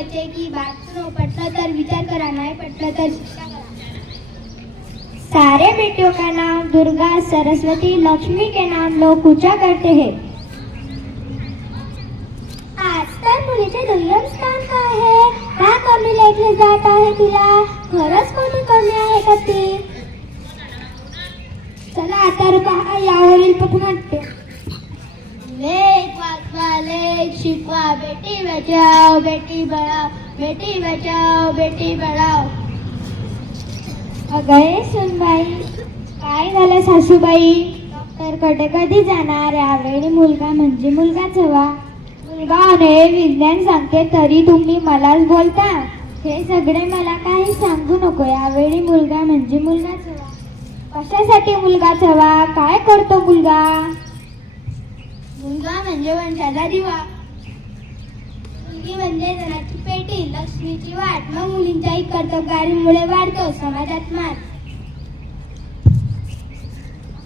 व्हायचे की बात सुनो, पटलं तर विचार करा, नाही पटलं तर शिक्षा करा। सारे बेटियों का नाम दुर्गा सरस्वती लक्ष्मी के नाम लोग पूजा करते हैं। आजकाल मुलीचे दुय्यम स्थान काय आहे? का कमी लेखले जात आहे तिला? खरंच कोणी कमी आहे का ती? चला तर पहा यावरील पथनाट्य। लेख वाचवा, लेख शिकवा, बेटी बचाओ बेटी पढाओ, बेटी बचाओ बेटी पढाओ। अगं सुनबाई, काय झालं सासूबाई? डॉक्टरकडे कधी जाणार? यावेळी मुलगा म्हणजे मुलगाच हवा। मुलगा आणि विज्ञान सांगते तरी तुम्ही मलाच बोलता? हे सगळे मला काही सांगू नको, यावेळी मुलगा म्हणजे मुलगाच हवा। कशासाठी मुलगाच हवा? काय करतो मुलगा? मुलगा म्हणजे वंशाचा दिवा, मुलगी म्हणजे धनाची पेटी, लक्ष्मीची वाट। मग मुलींच्याही कर्तबगारीमुळे वाढतो समाजात मान।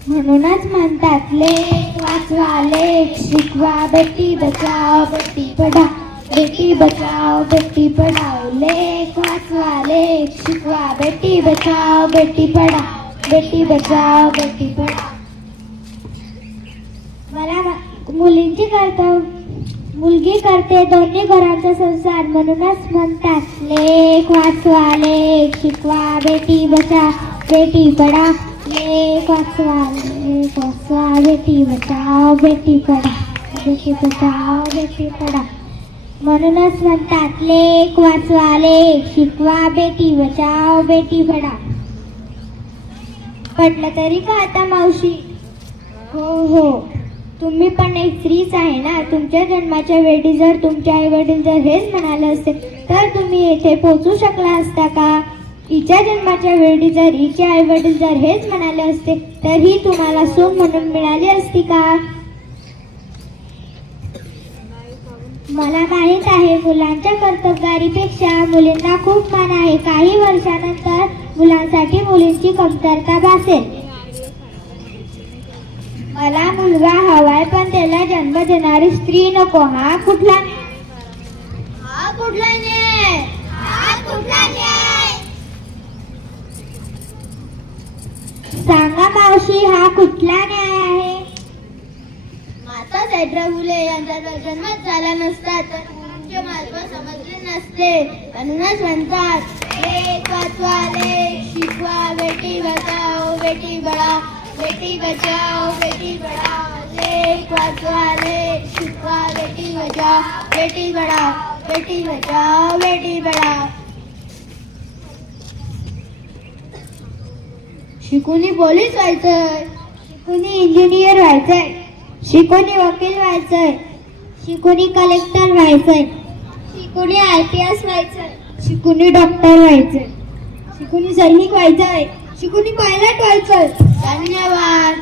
म्हणूनच म्हणतात लेख वाचवा, लेख शिकवा, बेटी बचाओ बेटी पढाओ, बेटी बचाओ बेटी पढाओ। लेख वाचवा, लेख शिकवा, बेटी बचाओ बेटी पढाओ, बेटी बचाओ बेटी पढाओ। मला मुलींची मुलगी करते दोन्ही घरांचा संसार, म्हणूनच म्हणतात लेख वाचवा, लेख शिकवा, बेटी बचाओ बेटी पढाओ। लेख वाचवा, लेख वाचवा, बेटी बचाओ बेटी पढाओ, बेटी बचाओ बेटी पढाओ। म्हणूनच म्हणतात लेख वाचवा, लेख शिकवा, बेटी बचाओ बेटी पढाओ। पटलं तरी का आता मावशी? हो, तुम्ही पण एक स्त्रीच आहे ना। तुमच्या जन्माच्या वेळी जर तुमचे आई वडील जर हेच म्हणाले असते तर तुम्ही येथे पोहोचू शकला असता का? हिच्या जन्माच्या वेळी जर हिचे आई वडील जर हेच म्हणाले असते तर ही तुम्हाला सून म्हणून मिळाली असती का? मला माहित आहे मुलांच्या कर्तबगारीपेक्षा मुलींना खूप मान आहे। काही वर्षानंतर मुलांसाठी मुलींची कमतरता भासेल। मला मुलगा हवाय पण त्याला जन्म देणारी स्त्री नको। हा कुठला न्याय? सांगा मावशी, हा कुठला न्याय आहे? माता सावित्रीबाई फुले यांचा जर जन्मच झाला नसता तर मुलींचे महत्त्व समजले नसते। म्हणूनच म्हणतात लेख वाचवा, लेख शिकवा, बेटी बचाओ बेटी पढाओ, बेटी बचाओ बेटी पढाओ। लेख वाचवा, लेख शिकवा, बेटी बचाओ बेटी पढाओ, बेटी बचाओ बेटी पढाओ। शिकूनी पोलीस व्हायचंय, शिकूनी इंजिनियर व्हायचंय, शिकूनी वकील व्हायचंय, शिकूनी कलेक्टर व्हायचंय, शिकूनी IPS व्हायचंय, शिकूनी डॉक्टर व्हायचंय, शिकूनी सैनिक व्हायचंय, शिकूनी पायलट व्हायचंय। धन्यवाद।